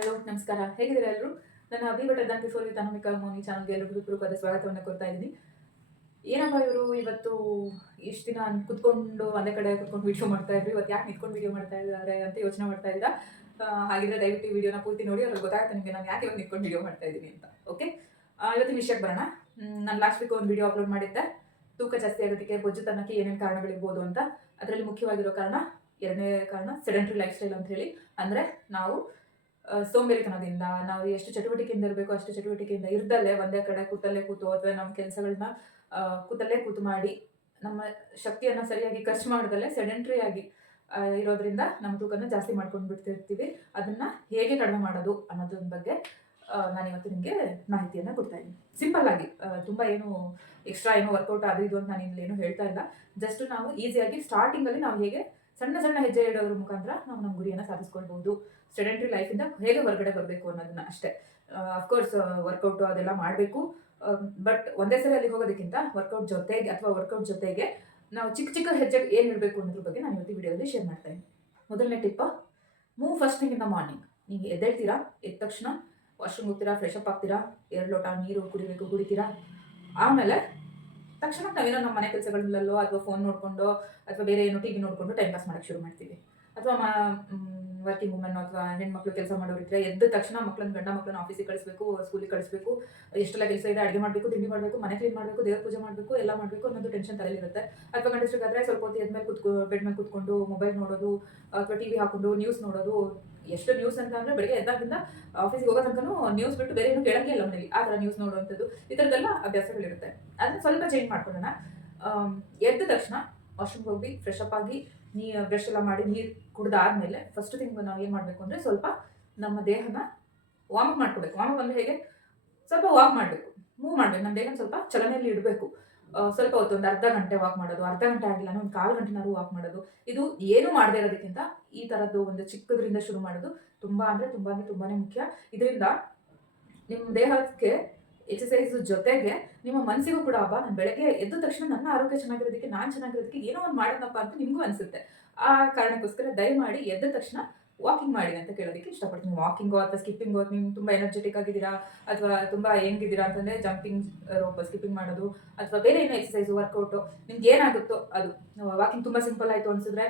Hello ನಮಸ್ಕಾರ, ಹೇಗಿದ್ದೀರಾ ಎಲ್ಲರೂ? ನನ್ನ ಅಭಿ ಬಟ್ ಅದಾನ್ ಬಿಫೋರ್ ವಿತ್ ಅನಾಮಿಕಾ ಮೋನಿ ಚಾನಲ್ಗೆ ಎಲ್ಲರಿಗೂ ಹೃತ್ಪೂರ್ವಕವಾದ ಸ್ವಾಗತವನ್ನು ಕೊಡ್ತಾ ಇದ್ದೀನಿ. ಏನಪ್ಪ ಇವರು ಇವತ್ತು ಇಷ್ಟು ದಿನ ಕುತ್ಕೊಂಡು ಒಂದೇ ಕಡೆ ಕುತ್ಕೊಂಡು ವಿಡಿಯೋ ಮಾಡ್ತಾ ಇದ್ರು, ಇವತ್ತು ಯಾಕೆ ನಿಂತ್ಕೊಂಡು ವಿಡಿಯೋ ಮಾಡ್ತಾ ಇದ್ದಾರೆ ಅಂತ ಯೋಚನೆ ಮಾಡ್ತಾ ಇದ್ದೀರಾ? ಹಾಗಿದ್ರೆ ದಯವಿಟ್ಟು ಈ ವಿಡಿಯೋನ ಪೂರ್ತಿ ನೋಡಿ, ಅದ್ರಲ್ಲಿ ಗೊತ್ತಾಗುತ್ತೆ ನಿಮಗೆ ನಾನು ಯಾಕೆ ಇವಾಗ ನಿಂತ್ಕೊಂಡು ವಿಡಿಯೋ ಮಾಡ್ತಾ ಇದ್ದೀನಿ ಅಂತ. ಓಕೆ, ಇವತ್ತಿನ ವಿಷಯಕ್ಕೆ ಬರೋಣ. ನಾನು ಲಾಸ್ಟ್ ವೀಕ್ ಒಂದು ವಿಡಿಯೋ ಅಪ್ಲೋಡ್ ಮಾಡಿದ್ದೆ, ತೂಕ ಜಾಸ್ತಿ ಆಗೋದಕ್ಕೆ ಬೊಜ್ಜುತನಕ್ಕೆ ಏನೇನು ಕಾರಣಗಳಿರ್ಬೋದು ಅಂತ. ಅದರಲ್ಲಿ ಮುಖ್ಯವಾಗಿರೋ ಕಾರಣ, ಎರಡನೇ ಕಾರಣ ಸೆಡೆಂಟ್ರಿ ಲೈಫ್ ಸ್ಟೈಲ್ ಅಂತ ಹೇಳಿ. ಅಂದರೆ ನಾವು ಸೋಂಬೇರಿತನದಿಂದ, ನಾವು ಎಷ್ಟು ಚಟುವಟಿಕೆಯಿಂದ ಇರಬೇಕು ಅಷ್ಟು ಚಟುವಟಿಕೆಯಿಂದ ಇರ್ದಲ್ಲೇ ಒಂದೇ ಕಡೆ ಕೂತಲ್ಲೇ ಕೂತು ಅಥವಾ ನಮ್ಮ ಕೆಲಸಗಳನ್ನ ಕೂತಲ್ಲೇ ಕೂತು ಮಾಡಿ ನಮ್ಮ ಶಕ್ತಿಯನ್ನು ಸರಿಯಾಗಿ ಖರ್ಚು ಮಾಡ್ದಲ್ಲೇ ಸೆಡೆಂಟ್ರಿ ಆಗಿ ಇರೋದ್ರಿಂದ ನಮ್ಮ ತೂಕನ ಜಾಸ್ತಿ ಮಾಡ್ಕೊಂಡು ಬಿಡ್ತಿರ್ತೀವಿ. ಅದನ್ನ ಹೇಗೆ ಕಡಿಮೆ ಮಾಡೋದು ಅನ್ನೋದ್ರ ಬಗ್ಗೆ ನಾನು ಇವತ್ತು ನಿಮಗೆ ಮಾಹಿತಿಯನ್ನು ಕೊಡ್ತಾ ಇದ್ದೀನಿ. ಸಿಂಪಲ್ ಆಗಿ, ತುಂಬ ಏನು ಎಕ್ಸ್ಟ್ರಾ ಏನು ವರ್ಕೌಟ್ ಅದು ಇದು ಅಂತ ನಾನು ಇಲ್ಲೇನು ಹೇಳ್ತಾ ಇಲ್ಲ. ಜಸ್ಟ್ ನಾವು ಈಸಿಯಾಗಿ ಸ್ಟಾರ್ಟಿಂಗಲ್ಲಿ ನಾವು ಹೇಗೆ ಸಣ್ಣ ಸಣ್ಣ ಹೆಜ್ಜೆ ಇಡೋದ್ರ ಮುಖಾಂತರ ನಾವು ನಮ್ಮ ಗುರಿಯನ್ನು ಸಾಧಿಸ್ಕೊಳ್ಬಹುದು, ಸೆಡೆಂಟ್ರಿ ಲೈಫಿಂದ ಹೇಗೆ ಹೊರಗಡೆ ಬರಬೇಕು ಅನ್ನೋದನ್ನ ಅಷ್ಟೇ. ಅಫ್ಕೋರ್ಸ್ ವರ್ಕೌಟ್ ಅದೆಲ್ಲ ಮಾಡಬೇಕು, ಬಟ್ ಒಂದೇ ಸರಿ ಅಲ್ಲಿ ಹೋಗೋದಕ್ಕಿಂತ ವರ್ಕೌಟ್ ಜೊತೆಗೆ ನಾವು ಚಿಕ್ಕ ಚಿಕ್ಕ ಹೆಜ್ಜೆ ಏನು ಇಡಬೇಕು ಅನ್ನೋದ್ರ ಬಗ್ಗೆ ನಾನು ಇವತ್ತು ವಿಡಿಯೋದಲ್ಲಿ ಶೇರ್ ಮಾಡ್ತಾ ಇದ್ದೀನಿ. ಮೊದಲನೇ tip, move first thing in the morning. ನೀವು ಎದ್ದೇಳ್ತೀರಾ, ಎದ್ದ ತಕ್ಷಣ ವಾಶ್ರೂಮ್ ಹೋಗ್ತೀರಾ, ಫ್ರೆಶ್ ಅಪ್ ಆಗ್ತೀರಾ, 2 ಲೋಟ ನೀರು ಕುಡಿತೀರಾ. ಆಮೇಲೆ ತಕ್ಷಣ ನಾವೇನೋ ನಮ್ಮ ಮನೆ ಕೆಲಸಗಳಲ್ಲೋ ಅಥವಾ ಫೋನ್ ನೋಡಿಕೊಂಡು ಅಥವಾ ಬೇರೆ ಏನೋ ಟಿವಿ ನೋಡಿಕೊಂಡು ಟೈಮ್ ಪಾಸ್ ಮಾಡೋಕ್ಕೆ ಶುರು ಮಾಡ್ತೀವಿ. ಅಥವಾ ವರ್ಕಿಂಗ್ ವುಮನ್ ಅಥವಾ ಹೆಣ್ಮಕ್ಳು ಕೆಲಸ ಮಾಡೋರಿದ್ರೆ ಎದ್ದ ತಕ್ಷಣ ಗಂಡ ಮಕ್ಕಳನ್ನ ಆಫೀಸಿಗೆ ಕಳಿಸ್ಬೇಕು, ಸ್ಕೂಲಿಗೆ ಕಳಿಸ್ಬೇಕು, ಎಷ್ಟೆಲ್ಲ ಕೆಲಸ ಇದೆ, ಅಡುಗೆ ಮಾಡಬೇಕು, ತಿಂಡಿ ಮಾಡಬೇಕು, ಮನೆ ಕ್ಲೀನ್ ಮಾಡಬೇಕು, ದೇವ್ರ ಪೂಜೆ ಮಾಡಬೇಕು, ಎಲ್ಲ ಮಾಡಬೇಕು ಅನ್ನೋದು ಟೆನ್ಷನ್ ತಲೆಯಲ್ಲಿರುತ್ತೆ. ಅಥವಾ ಗಂಡಸ್ರಿಗಾದ್ರೆ ಸ್ವಲ್ಪ ಹೊತ್ತು ಎದ್ಮೇಲೆ ಬೆಡ್ ಮೇಲೆ ಕೂತ್ಕೊಂಡು ಮೊಬೈಲ್ ನೋಡೋದು ಅಥವಾ ಟಿವಿ ಹಾಕೊಂಡು ನ್ಯೂಸ್ ನೋಡೋದು. ಎಷ್ಟು ನ್ಯೂಸ್ ಅಂತ ಅಂದರೆ ಬೆಳಗ್ಗೆ ಎದ್ದಾಗಿಂದ ಆಫೀಸಿಗೆ ಹೋಗೋ ತನಕನೂ ನ್ಯೂಸ್ ಬಿಟ್ಟು ಬೇರೆ ಏನು ಕೇಳಂಗೆ ಇಲ್ಲ ಮನೇಲಿ. ಆ ಥರ ನ್ಯೂಸ್ ನೋಡುವಂಥದ್ದು, ಈ ಥರದ್ದೆಲ್ಲ ಅಭ್ಯಾಸಗಳಿರುತ್ತೆ. ಅದನ್ನ ಸ್ವಲ್ಪ ಚೇಂಜ್ ಮಾಡ್ಕೊಳ್ಳೋಣ. ಎದ್ದ ತಕ್ಷಣ ವಾಶ್ರೂಮ್ಗೆ ಹೋಗಿ ಫ್ರೆಶ್ ಅಪ್ ಆಗಿ ಬ್ರಷ್ ಎಲ್ಲ ಮಾಡಿ ನೀರು ಕುಡ್ದಾದ್ಮೇಲೆ ಫಸ್ಟ್ ಥಿಂಗ್ ನಾವು ಏನು ಮಾಡಬೇಕು ಅಂದರೆ ಸ್ವಲ್ಪ ನಮ್ಮ ದೇಹನ ವಾರ್ಮ್ ಅಪ್ ಮಾಡ್ಕೋಬೇಕು. ವಾರ್ಮ್ ಅಪ್ ಅಂದರೆ ಹೇಗೆ, ಸ್ವಲ್ಪ ವಾಕ್ ಮಾಡಬೇಕು, ಮೂವ್ ಮಾಡಬೇಕು, ನಮ್ಮ ದೇಹನ ಸ್ವಲ್ಪ ಚಲನೆಯಲ್ಲಿ ಇಡಬೇಕು. ಸ್ವಲ್ಪ ಹೊತ್ತು ಒಂದು ಅರ್ಧ ಗಂಟೆ ವಾಕ್ ಮಾಡೋದು, ಅರ್ಧ ಗಂಟೆ ಆಗಿಲ್ಲ ಒಂದು 1/4 ಗಂಟೆನಾದ್ರು ವಾಕ್ ಮಾಡೋದು. ಇದು ಏನು ಮಾಡದೇ ಇರೋದಕ್ಕಿಂತ ಈ ಥರದ್ದು ಒಂದು ಚಿಕ್ಕದ್ರಿಂದ ಶುರು ಮಾಡೋದು ತುಂಬ ಅಂದರೆ ತುಂಬಾನೇ ಮುಖ್ಯ. ಇದರಿಂದ ನಿಮ್ಮ ದೇಹಕ್ಕೆ ಎಕ್ಸಸೈಸ್ ಜೊತೆಗೆ ನಿಮ್ಮ ಮನಸ್ಸಿಗೂ ಕೂಡ ಹಬ್ಬ, ನಾನು ಬೆಳಗ್ಗೆ ಎದ್ದ ತಕ್ಷಣ ನನ್ನ ಆರೋಗ್ಯ ಚೆನ್ನಾಗಿರೋದಕ್ಕೆ, ನಾನು ಚೆನ್ನಾಗಿರೋದಕ್ಕೆ ಏನೋ ಒಂದು ಮಾಡೋಣಪ್ಪ ಅಂತ ನಿಮಗೂ ಅನಿಸುತ್ತೆ. ಆ ಕಾರಣಕ್ಕೋಸ್ಕರ ದಯಮಾಡಿ ಎದ್ದ ತಕ್ಷಣ ವಾಕಿಂಗ್ ಮಾಡಿ ಅಂತ ಕೇಳೋದಕ್ಕೆ ಇಷ್ಟಪಡ್ತೀನಿ. ವಾಕಿಂಗೋ ಅಥವಾ ಸ್ಕಿಪ್ಪಿಂಗೋ, ನೀವು ತುಂಬ ಎನರ್ಜೆಟಿಕ್ ಆಗಿದ್ದೀರಾ ಅಥವಾ ತುಂಬ ಹೆಂಗಿದ್ದೀರಾ ಅಂತಂದರೆ ಜಂಪಿಂಗ್ ರೋಪ್ ಸ್ಕಿಪ್ಪಿಂಗ್ ಮಾಡೋದು ಅಥವಾ ಬೇರೆ ಏನೋ ಎಕ್ಸಸೈಸು ವರ್ಕೌಟು ನಿಮ್ಗೆ ಏನಾಗುತ್ತೋ ಅದು. ವಾಕಿಂಗ್ ತುಂಬ ಸಿಂಪಲ್ ಆಯಿತು ಅನಿಸಿದ್ರೆ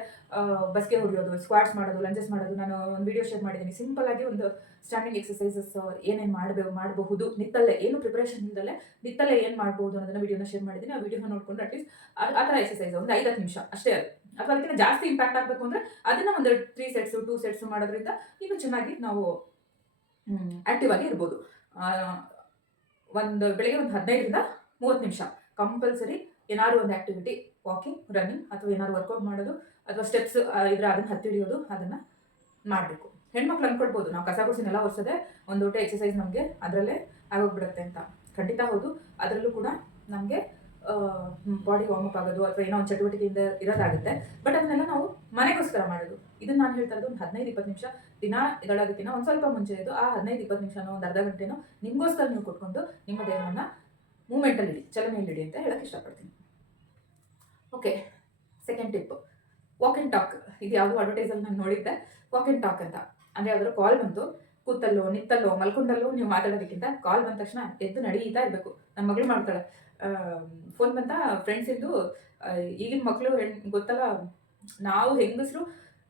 ಬಸ್ಗೆ ಹೊಡೆಯೋದು, ಸ್ಕ್ವಾಟ್ಸ್ ಮಾಡೋದು, ಲಂಜಸ್ ಮಾಡೋದು. ನಾನು ಒಂದು ವಿಡಿಯೋ ಶೇರ್ ಮಾಡಿದ್ದೀನಿ, ಸಿಂಪಲ್ ಆಗಿ ಒಂದು ಸ್ಟ್ಯಾಂಡಿಂಗ್ ಎಕ್ಸಸೈಸಸ್ ಏನೇನು ಮಾಡಬಹುದು ನಿತ್ತಲ್ಲೇ, ಏನು ಪ್ರಿಪರೇಷನ್ ಇಲ್ಲದಲ್ಲೇ ನಿತ್ತಲ್ಲೇ ಏನು ಮಾಡ್ಬೋದು ಅನ್ನೋದನ್ನ ವಿಡಿಯೋನ ಶೇರ್ ಮಾಡಿದ್ದೀನಿ. ಆ ವಿಡಿಯೋನ ನೋಡ್ಕೊಂಡು ಅಟ್ಲೀಸ್ಟ್ ಆ ಥರ ಎಕ್ಸಸೈಸ್ ಒಂದು 5-10 ನಿಮಿಷ ಅಷ್ಟೇ ಅದು. ಅಥವಾ ಅದಕ್ಕಿಂತ ಜಾಸ್ತಿ ಇಂಪ್ಯಾಕ್ಟ್ ಆಗಬೇಕು ಅಂದರೆ ಅದನ್ನ ಒಂದು 3 ಸೆಟ್ಸು 2 ಸೆಟ್ಸು ಮಾಡೋದ್ರಿಂದ ಇನ್ನೂ ಚೆನ್ನಾಗಿ ನಾವು ಆ್ಯಕ್ಟಿವ್ ಆಗಿ ಇರ್ಬೋದು. ಒಂದು ಬೆಳಗ್ಗೆ ಒಂದು 15-30 ನಿಮಿಷ ಕಂಪಲ್ಸರಿ ಏನಾದ್ರು ಒಂದು ಆ್ಯಕ್ಟಿವಿಟಿ, ವಾಕಿಂಗ್, ರನ್ನಿಂಗ್ ಅಥವಾ ಏನಾದ್ರು ವರ್ಕೌಟ್ ಮಾಡೋದು ಅಥವಾ ಸ್ಟೆಪ್ಸ್ ಇದ್ರೆ ಅದನ್ನು ಹತ್ತಿ ಹಿಡಿಯೋದು, ಅದನ್ನು ಮಾಡಬೇಕು. ಹೆಣ್ಮಕ್ಳು ಅಂದ್ಕೊಳ್ಬೋದು ನಾವು ಕಸ ಗುಡಿಸಿನೆಲ್ಲ ಒರೆಸೋದೆ ಒಂದು ದೊಡ್ಡ ಎಕ್ಸಸೈಸ್ ನಮಗೆ ಅದರಲ್ಲೇ ಆಗೋಗ್ಬಿಡುತ್ತೆ ಅಂತ. ಖಂಡಿತ ಹೌದು, ಅದರಲ್ಲೂ ಕೂಡ ನಮಗೆ ಬಾಡಿ ವಾರ್ಮ್ ಅಪ್ ಆಗೋದು ಅಥವಾ ಏನೋ ಒಂದು ಚಟುವಟಿಕೆಯಿಂದ ಇರೋದಾಗುತ್ತೆ. ಬಟ್ ಅದನ್ನೆಲ್ಲ ನಾವು ಮನೆಗೋಸ್ಕರ ಮಾಡೋದು. ಇದನ್ನ ನಾನು ಹೇಳ್ತಾ ಇರೋದು ಒಂದು 15-20 ನಿಮಿಷ ದಿನ ಇದಳೋದಕ್ಕಿಂತ ಒಂದು ಸ್ವಲ್ಪ ಮುಂಚೆ ಇದು ಆ 15-20 ನಿಮಿಷನೋ ಒಂದು ಅರ್ಧ ಗಂಟೆನೋ ನಿಮಗೋಸ್ಕರ ನೀವು ಕೊಟ್ಕೊಂಡು ನಿಮ್ಮ ದೇಹವನ್ನು ಮೂಮೆಂಟಲ್ಲಿ ಇಡಿ, ಚಲನೆಯಲ್ಲಿಡಿ ಅಂತ ಹೇಳಕ್ಕೆ ಇಷ್ಟಪಡ್ತೀನಿ. Okay, second tip, walk and talk. ಇದು ಯಾವುದೋ ಅಡ್ವರ್ಟೈಸಲ್ಲಿ ನಾನು ನೋಡಿದ್ದೆ, ವಾಕ್ ಆ್ಯಂಡ್ ಟಾಕ್ ಅಂತ. ಅಂದರೆ ಯಾವ್ದಾದ್ರು ಕಾಲ್ ಬಂತು, ಕೂತಲ್ಲೋ ನಿತ್ತಲ್ಲೋ ಮಲ್ಕೊಂಡಲ್ಲೋ ನೀವು ಮಾತಾಡೋದಕ್ಕಿಂತ ಕಾಲ್ ಬಂದ ತಕ್ಷಣ ಎದ್ದು ನಡೀತಾ ಇರಬೇಕು. ನಮ್ಮ ಮಗಳು ಮಾಡ್ತಾಳೆ, ಫೋನ್ ಬಂತ ಫ್ರೆಂಡ್ಸಿಂದು. ಈಗಿನ ಮಕ್ಕಳು ಗೊತ್ತಲ್ಲ, ನಾವು ಹೆಂಗಸರು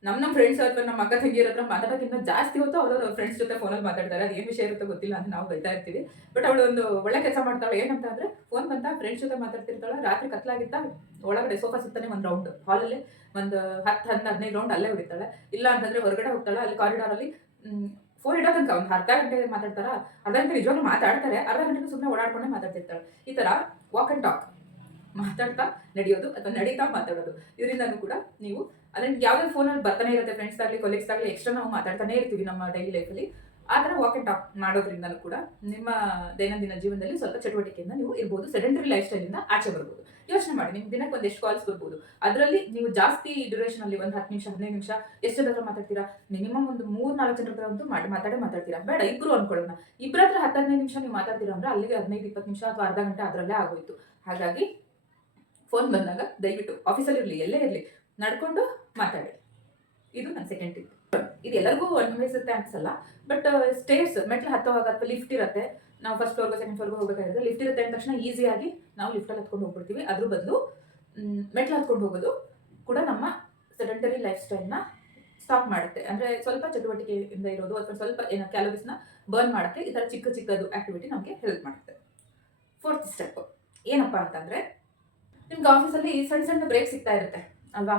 ನಮ್ಮ ಫ್ರೆಂಡ್ಸ್ ಅಥವಾ ನಮ್ಮ ಅಕ್ಕ ತಂಗಿಯರ ಹತ್ರ ಮಾತಾಡೋಕ್ಕಿಂತ ಜಾಸ್ತಿ ಹೊತ್ತು ಅವ್ರವ್ರ ಫ್ರೆಂಡ್ಸ್ ಜೊತೆ ಫೋನಲ್ಲಿ ಮಾತಾಡ್ತಾರೆ. ಅದು ಏನು ವಿಷಯ ಇರುತ್ತೋ ಗೊತ್ತಿಲ್ಲ ಅಂತ ನಾವು ಬೈತಾ ಇರ್ತೀವಿ. ಬಟ್ ಅವಳು ಒಂದು ಒಳ್ಳೆ ಕೆಲಸ ಮಾಡ್ತಾಳೆ. ಏನಂತ ಅಂದರೆ, ಫೋನ್ ಬಂತ ಫ್ರೆಂಡ್ಸ್ ಜೊತೆ ಮಾತಾಡ್ತಿರ್ತಾಳೆ, ರಾತ್ರಿ ಕತ್ಲಾಗಿತ್ತ ಒಳಗಡೆ ಸೋಫಾ ಸುತ್ತಾನೆ ಒಂದು ರೌಂಡ್, ಹಾಲಲ್ಲಿ ಒಂದು 10-15 ರೌಂಡ್ ಅಲ್ಲೇ ಹೊಡಿತಾಳೆ. ಇಲ್ಲ ಅಂತಂದರೆ ಹೊರಗಡೆ ಹೋಗ್ತಾಳೆ, ಅಲ್ಲಿ ಕಾರಿಡಾರಲ್ಲಿ ಫೋನ್ ಇಡೋ ತನಕ ಒಂದು ಅರ್ಧ ಗಂಟೆ ಮಾತಾಡ್ತಾರ. ಅರ್ಧ ಗಂಟೆ ನಿಜವಾಗ್ಲೂ ಮಾತಾಡ್ತಾರೆ, ಅರ್ಧ ಗಂಟೆ ಸುಮ್ಮನೆ ಓಡಾಡ್ಕೊಂಡೆ ಮಾತಾಡ್ತಿರ್ತಾಳೆ. ಈ ಥರ ವಾಕ್ ಆ್ಯಂಡ್ ಟಾಕ್, ಮಾತಾಡ್ತಾ ನಡೆಯೋದು ಅಥವಾ ನಡೀತಾ ಮಾತಾಡೋದು, ಇದರಿಂದನೂ ಕೂಡ ನೀವು ಅಂದರೆ ಯಾವುದೇ ಫೋನಲ್ಲಿ ಬರ್ತಾನೆ ಇರುತ್ತೆ, ಫ್ರೆಂಡ್ಸ್ ಆಗಲಿ ಕೊಲೀಗ್ಸ್ ಆಗಲಿ ಎಕ್ಸ್ಟ್ರಾ ನಾವು ಮಾತಾಡ್ತಾನೆ ಇರ್ತೀವಿ ನಮ್ಮ ಡೈಲಿ ಲೈಫಲ್ಲಿ. ಆ ಥರ ವಾಕ್ ಆ್ಯಂಡ್ ಟಾಕ್ ಮಾಡೋದ್ರಿಂದನೂ ಕೂಡ ನಿಮ್ಮ ದೈನಂದಿನ ಜೀವನದಲ್ಲಿ ಸ್ವಲ್ಪ ಚಟುವಟಿಕೆಯಿಂದ ನೀವು ಇರ್ಬೋದು, ಸೆಡೆಂಟರಿ ಲೈಫ್ ಸ್ಟೈಲಿಂದ ಆಚೆ ಬರ್ಬೋದು. ಯೋಚನೆ ಮಾಡಿ, ನಿಮ್ಗೆ ದಿನಕ್ಕೆ ಒಂದು ಎಷ್ಟು ಕಾಲ್ಸ್ ಬರ್ಬೋದು, ಅದರಲ್ಲಿ ನೀವು ಜಾಸ್ತಿ ಡ್ಯೂರೇಷನಲ್ಲಿ ಒಂದು 10 ನಿಮಿಷ 15 ನಿಮಿಷ ಎಷ್ಟು ಜನರ ಹತ್ರ ಮಾತಾಡ್ತೀರಾ? ಮಿನಿಮಮ್ ಒಂದು 3-4 ಜನರ ಹತ್ರ ಅಂತೂ ಮಾತಾಡ್ತೀರಾ. ಬೇಡ, ಇಬ್ಬರು ಅನ್ಕೊಳ್ಳೋಣ, ಇಬ್ಬರ ಹತ್ರ 10-15 ನಿಮಿಷ ನೀವು ಮಾತಾಡ್ತೀರಾ ಅಂದರೆ ಅಲ್ಲಿಗೆ 15-20 ನಿಮಿಷ ಅಥವಾ ಅರ್ಧ ಗಂಟೆ ಅದರಲ್ಲೇ ಆಗೋಯ್ತು. ಹಾಗಾಗಿ ಫೋನ್ ಬಂದಾಗ ದಯವಿಟ್ಟು ಆಫೀಸಲ್ಲಿ ಇರಲಿ ಎಲ್ಲೇ ಇರಲಿ ನಡ್ಕೊಂಡು ಮಾತಾಡಿ. ಇದು ನನ್ನ ಸೆಕೆಂಡ್ ಟಿಪ್. ಇದು ಎಲ್ಲರಿಗೂ ಅನ್ವಯಿಸುತ್ತೆ ಅನ್ಸಲ್ಲ. ಬಟ್ ಸ್ಟೇರ್ಸ್ ಮೆಟ್ಲು ಹತ್ತುವಾಗ ಅಥವಾ ಲಿಫ್ಟ್ ಇರುತ್ತೆ. ನಾವು ಫಸ್ಟ್ ಫ್ಲೋರ್‌ಗೋ ಸೆಕೆಂಡ್ ಫ್ಲೋರ್‌ಗೋ ಹೋಗಬೇಕಾಗಿರುತ್ತೆ. ಲಿಫ್ಟ್ ಇರುತ್ತೆ ಅಂದ ತಕ್ಷಣ ಈಸಿಯಾಗಿ ನಾವು ಲಿಫ್ಟಲ್ಲಿ ಹತ್ಕೊಂಡು ಹೋಗ್ಬಿಡ್ತೀವಿ. ಅದ್ರ ಬದಲು ಮೆಟ್ಲು ಹತ್ಕೊಂಡು ಹೋಗೋದು ಕೂಡ ನಮ್ಮ ಸೆಡೆಂಟರಿ ಲೈಫ್ ಸ್ಟೈಲ್‌ನ ಸ್ಟಾಪ್ ಮಾಡುತ್ತೆ. ಅಂದರೆ ಸ್ವಲ್ಪ ಚಟುವಟಿಕೆಯಿಂದ ಇರೋದು ಅಥವಾ ಸ್ವಲ್ಪ ಕ್ಯಾಲೋರೀಸ್‌ನ ಬರ್ನ್ ಮಾಡೋಕ್ಕೆ ಈ ಥರ ಚಿಕ್ಕದು ಆಕ್ಟಿವಿಟಿ ನಮಗೆ ಹೆಲ್ಪ್ ಮಾಡುತ್ತೆ. ಫೋರ್ತ್ ಸ್ಟೆಪ್ ಏನಪ್ಪಾ ಅಂತಂದರೆ, ನಿಮ್ಗೆ ಆಫೀಸಲ್ಲಿ ಸಣ್ಣ ಸಣ್ಣ ಬ್ರೇಕ್ ಸಿಗ್ತಾ ಇರುತ್ತೆ ಅಲ್ವಾ?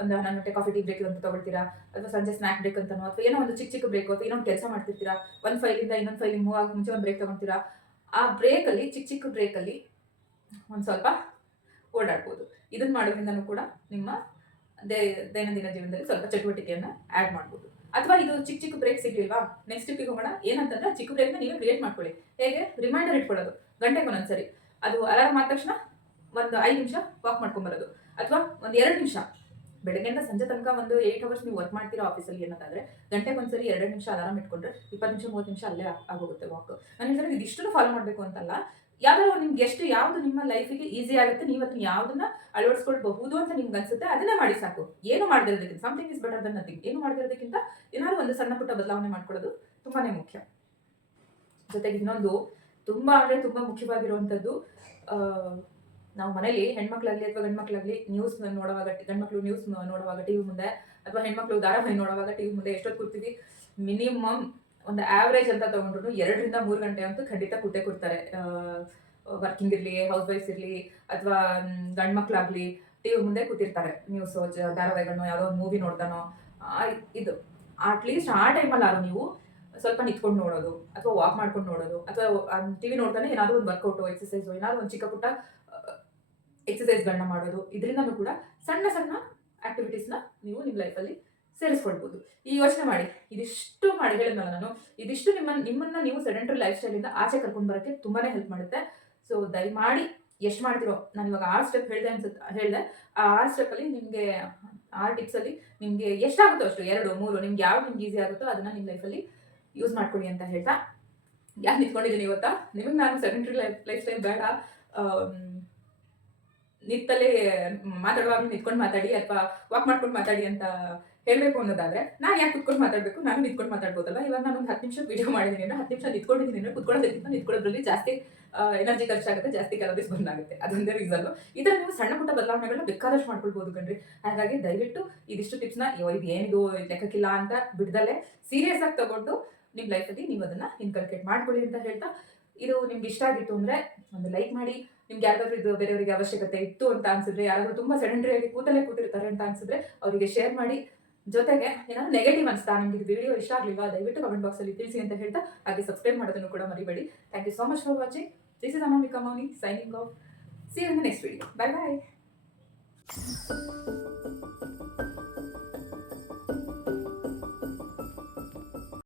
ಒಂದು 11 ಗಂಟೆ ಕಾಫಿ ಟೀ ಬ್ರೇಕ್ ಅಂತ ತಗೊಳ್ತೀರಾ, ಅಥವಾ ಸಂಜೆ ಸ್ನಾಕ್ ಬ್ರೇಕ್ ಅಂತನೋ, ಅಥವಾ ಏನೋ ಒಂದು ಚಿಕ್ಕ ಬ್ರೇಕ್ ಅಥವಾ ಏನೋ ಒಂದು ಕೆಲಸ ಮಾಡ್ತಿರ್ತೀರಾ, ಒಂದು ಫೈಲಿಂದ ಇನ್ನೊಂದು ಫೈಲಿಗೆ ಮೂವ್ ಆಗಿ ಮುಂಚೆ ಒಂದು ಬ್ರೇಕ್ ತಗೊಳ್ತೀರಾ. ಆ ಬ್ರೇಕಲ್ಲಿ ಚಿಕ್ಕ ಬ್ರೇಕಲ್ಲಿ ಒಂದು ಸ್ವಲ್ಪ ಓಡಾಡ್ಬೋದು. ಇದನ್ನ ಮಾಡೋದ್ರಿಂದನೂ ಕೂಡ ನಿಮ್ಮ ದೈನಂದಿನ ಜೀವನದಲ್ಲಿ ಸ್ವಲ್ಪ ಚಟುವಟಿಕೆಯನ್ನು ಆ್ಯಡ್ ಮಾಡ್ಬೋದು. ಅಥವಾ ಇದು ಚಿಕ್ಕ ಬ್ರೇಕ್ ಸಿಗ್ಲಿಲ್ವಾ, ನೆಕ್ಸ್ಟ್ ಸ್ಟೆಪ್ಪಿಗೆ ಹೋಗೋಣ. ಏನಂತಂದ್ರೆ ಚಿಕ್ಕ ಬ್ರೇಕ್ನ ನೀವೇ ಕ್ರಿಯೇಟ್ ಮಾಡ್ಕೊಳ್ಳಿ. ಹೇಗೆ? ರಿಮೈಂಡರ್ ಇಟ್ಕೊಳ್ಳೋದು ಗಂಟೆಗೆ ಒಂದೊಂದ್ಸರಿ. ಅದು ಅಲಾರಾಮ್ ಆದ ತಕ್ಷಣ ಒಂದು 5 ನಿಮಿಷ ವಾಕ್ ಮಾಡ್ಕೊಂಬರೋದು, ಅಥವಾ ಒಂದು 2 ನಿಮಿಷ. ಬೆಳಗ್ಗೆಯಿಂದ ಸಂಜೆ ತನಕ ಒಂದು 8 ಅವರ್ಸ್ ನೀವು ವರ್ಕ್ ಮಾಡ್ತೀರಾ ಆಫೀಸಲ್ಲಿ ಅನ್ನೋದಾದ್ರೆ, ಗಂಟೆಗೆ ಒಂದ್ಸರಿ 2 ನಿಮಿಷ ಅಲಾರಾಮ್ ಇಟ್ಕೊಂಡ್ರೆ 20 ನಿಮಿಷ 30 ನಿಮಿಷ ಅಲ್ಲೇ ಆಗೋಗುತ್ತೆ ವಾಕ್. ನಾನು ಹೇಳ್ತಾರೆ ಇದಿಷ್ಟನ್ನು ಫಾಲೋ ಮಾಡಬೇಕು ಅಂತಲ್ಲ, ಯಾವ್ದಾದ್ರು ನಿಮ್ಗೆ ಯಾವ್ದು ನಿಮ್ಮ ಲೈಫಿಗೆ ಈಸಿ ಆಗುತ್ತೆ, ನೀವು ಅದನ್ನ ಯಾವ್ದನ್ನ ಅಳವಡಿಸ್ಕೊಳ್ಬಹುದು ಅಂತ ನಿಮ್ಗೆ ಅನ್ಸುತ್ತೆ, ಅದನ್ನೇ ಮಾಡಿ ಸಾಕು. ಏನು ಮಾಡದಿರೋದಕ್ಕಿಂತ something is better than nothing. ಏನು ಮಾಡದಿರೋದಕ್ಕಿಂತ ಏನಾದ್ರು ಒಂದು ಸಣ್ಣ ಪುಟ್ಟ ಬದಲಾವಣೆ ಮಾಡ್ಕೊಳ್ಳೋದು ತುಂಬಾನೇ ಮುಖ್ಯ. ಜೊತೆಗೆ ಇನ್ನೊಂದು ತುಂಬಾ ಮುಖ್ಯವಾಗಿರುವಂಥದ್ದು, ನಾವು ಮನೇಲಿ ಹೆಣ್ಮಕ್ಳಾಗ್ಲಿ ಅಥವಾ ಗಂಡ್ಮಕ್ಳಾಗ್ಲಿ ನ್ಯೂಸ್ ನೋಡುವಾಗ, ಗಂಡ್ಮಕ್ಳು ನ್ಯೂಸ್ ನೋಡುವಾಗ ಟಿವಿ ಮುಂದೆ, ಅಥವಾ ಹೆಣ್ಮಕ್ಳು ಧಾರಾವಾಹಿ ನೋಡುವಾಗ ಟಿವಿ ಮುಂದೆ ಎಷ್ಟೊತ್ತು ಕೂರ್ತೀವಿ? ಮಿನಿಮಮ್ ಒಂದು ಆವ್ರೇಜ್ ಅಂತ ತಗೊಂಡ್ರು 2 ರಿಂದ 3 ಗಂಟೆ ಅಂತೂ ಖಂಡಿತ ಕೂತೇ ಕೊಡ್ತಾರೆ. ವರ್ಕಿಂಗ್ ಇರಲಿ, ಹೌಸ್ ವೈಫ್ಸ್ ಇರಲಿ, ಅಥವಾ ಗಂಡ್ಮಕ್ಳಾಗ್ಲಿ ಟಿವಿ ಮುಂದೆ ಕೂತಿರ್ತಾರೆ. ನ್ಯೂಸ್ ಧಾರಾವಾಹಿಗಳನ್ನೋ ಯಾವುದೋ ಒಂದು ಮೂವಿ ನೋಡ್ತಾನೋ, ಇದು ಅಟ್ಲೀಸ್ಟ್ ಆ ಟೈಮಲ್ಲಾದ್ರು ನೀವು ಸ್ವಲ್ಪ ನಿಂತ್ಕೊಂಡು ನೋಡೋದು, ಅಥವಾ ವಾಕ್ ಮಾಡ್ಕೊಂಡು ನೋಡೋದು, ಅಥವಾ ಟಿವಿ ನೋಡ್ತಾನೆ ಏನಾದರೂ ಒಂದು ವರ್ಕೌಟು, ಎಕ್ಸಸೈಸು, ಏನಾದರೂ ಒಂದು ಚಿಕ್ಕ ಪುಟ್ಟ ಎಕ್ಸಸೈಸ್ಗಳನ್ನ ಮಾಡೋದು. ಇದರಿಂದನೂ ಕೂಡ ಸಣ್ಣ ಆಕ್ಟಿವಿಟೀಸ್ನ ನೀವು ನಿಮ್ಮ ಲೈಫಲ್ಲಿ ಸೇರಿಸ್ಕೊಳ್ಬೋದು. ಈ ಯೋಚನೆ ಮಾಡಿ, ಇದಿಷ್ಟು ಮಾಡಿ ಹೇಳಿದ್ನಲ್ಲ ನಾನು, ಇದಿಷ್ಟು ನಿಮ್ಮನ್ನ ನೀವು ಸೆಡೆಂಟರಿ ಲೈಫ್ ಸ್ಟೈಲಿಂದ ಆಚೆ ಕರ್ಕೊಂಡು ಬರೋಕ್ಕೆ ತುಂಬಾನೇ ಹೆಲ್ಪ್ ಮಾಡುತ್ತೆ. ಸೊ ದಯಮಾಡಿ ಎಷ್ಟು ಮಾಡ್ತಿರೋ, ನಾನು ಇವಾಗ 6 ಸ್ಟೆಪ್ ಹೇಳಿದೆ, ಆ 6 ಸ್ಟೆಪ್ಪಲ್ಲಿ ನಿಮಗೆ 6 ಟಿಪ್ಸಲ್ಲಿ ನಿಮಗೆ ಎಷ್ಟಾಗುತ್ತೋ ಅಷ್ಟು, 2, 3 ನಿಮ್ಗೆ ಯಾವ್ದು ನಿಮ್ಗೆ ಈಸಿ ಆಗುತ್ತೋ ಅದನ್ನ ನಿಮ್ಮ ಲೈಫಲ್ಲಿ ಯೂಸ್ ಮಾಡ್ಕೊಳ್ಳಿ ಅಂತ ಹೇಳ್ತಾ, ಯಾಕೆ ನಿಂತ್ಕೊಂಡಿದ್ದೀನಿ ಇವತ್ತಾ, ನಿಮಗೆ ನಾನು ಸೆಡೆಂಟರಿ ಲೈಫ್ ಸ್ಟೈಲ್ ಬೇಡ, ನಿತ್ತಲ್ಲೇ ಮಾತಾಡುವಾಗಲೂ ನಿಂತ್ಕೊಂಡು ಮಾತಾಡಿ ಅಥವಾ ವಾಕ್ ಮಾಡ್ಕೊಂಡು ಮಾತಾಡಿ ಅಂತ ಹೇಳಬೇಕು ಅನ್ನೋದಾದ್ರೆ, ನಾನು ಯಾಕೆ ಕುತ್ಕೊಂಡು ಮಾತಾಡಬೇಕು? ನಾನು ನಿಂತ್ಕೊಂಡು ಮಾತಾಡ್ಬೋದಲ್ಲ. ಇವಾಗ ನಾನು ಒಂದು 10 ನಿಮಿಷ ವಿಡಿಯೋ ಮಾಡಿದ್ದೀನಿ ಅಂದ್ರೆ, 10 ನಿಮಿಷ ನಿಂತ್ಕೊಂಡಿದ್ದೀನಿ ಅಂದ್ರೆ, ಕುತ್ಕೊಳ್ಳೋದಕ್ಕಿಂತ ನಿಂತ್ಕೊಳ್ಳೋದ್ರಲ್ಲಿ ಜಾಸ್ತಿ ಎನರ್ಜಿ ಖರ್ಚಾಗುತ್ತೆ, ಜಾಸ್ತಿ ಕ್ಯಾಲೋರೀಸ್ ಬರ್ನ್ ಆಗುತ್ತೆ. ಅದೊಂದೇ ರೀಸನ್. ಇದರ ನೀವು ಸಣ್ಣ ಪುಟ್ಟ ಬದಲಾವಣೆಗಳನ್ನ ಬೇಕಾದಷ್ಟು ಮಾಡ್ಕೊಳ್ಬೋದು ಕಣ್ರಿ. ಹಾಗಾಗಿ ದಯವಿಟ್ಟು ಇದಿಷ್ಟು ಟಿಪ್ಸ್ನ ಇದು ಏನಿದು ಲೆಕ್ಕಕ್ಕಿಲ್ಲ ಅಂತ ಬಿಡ್ದಲ್ಲೇ ಸೀರಿಯಸ್ ಆಗಿ ತಗೊಂಡು ನಿಮ್ಮ ಲೈಫಲ್ಲಿ ನೀವು ಅದನ್ನ ಇನ್ಕಲ್ಕೇಟ್ ಮಾಡ್ಕೊಳ್ಳಿ ಅಂತ ಹೇಳ್ತಾ, ಇದು ನಿಮ್ಗೆ ಇಷ್ಟ ಆಗಿತ್ತು ಅಂದ್ರೆ ಒಂದು ಲೈಕ್ ಮಾಡಿ. ನಿಮ್ಗೆ ಯಾರಿಗಾದ್ರೂ ಇದು ಬೇರೆಯವರಿಗೆ ಅವಶ್ಯಕತೆ ಇತ್ತು ಅಂತ ಅನ್ಸಿದ್ರೆ, ಯಾರಾದ್ರೂ ತುಂಬಾ ಸೆಡೆಂಟರಿ ಆಗಿ ಕೂತಿರ್ತಾರೆ ಅಂತ ಅನ್ಸಿದ್ರೆ ಅವರಿಗೆ ಶೇರ್ ಮಾಡಿ. ಜೊತೆಗೆ ಏನಾದ್ರು ನೆಗೆಟಿವ್ ಅನ್ಸ್ತಾ, ನಿಮ್ಗೆ ಇದು ವಿಡಿಯೋ ಇಷ್ಟ ಆಗಲಿಲ್ವಾ, ದಯವಿಟ್ಟು ಕಮೆಂಟ್ ಬಾಕ್ಸ್ ಅಲ್ಲಿ ತಿಳಿಸಿ ಅಂತ ಹೇಳ್ತಾ, ಹಾಗೆ ಸಬ್ಸ್ಕ್ರೈಬ್ ಮಾಡೋದನ್ನು ಕೂಡ ಮರಿಬೇಡಿ. Thank you so much for watching. This is Anamika Mouni signing off. See you in the next video. Bye by.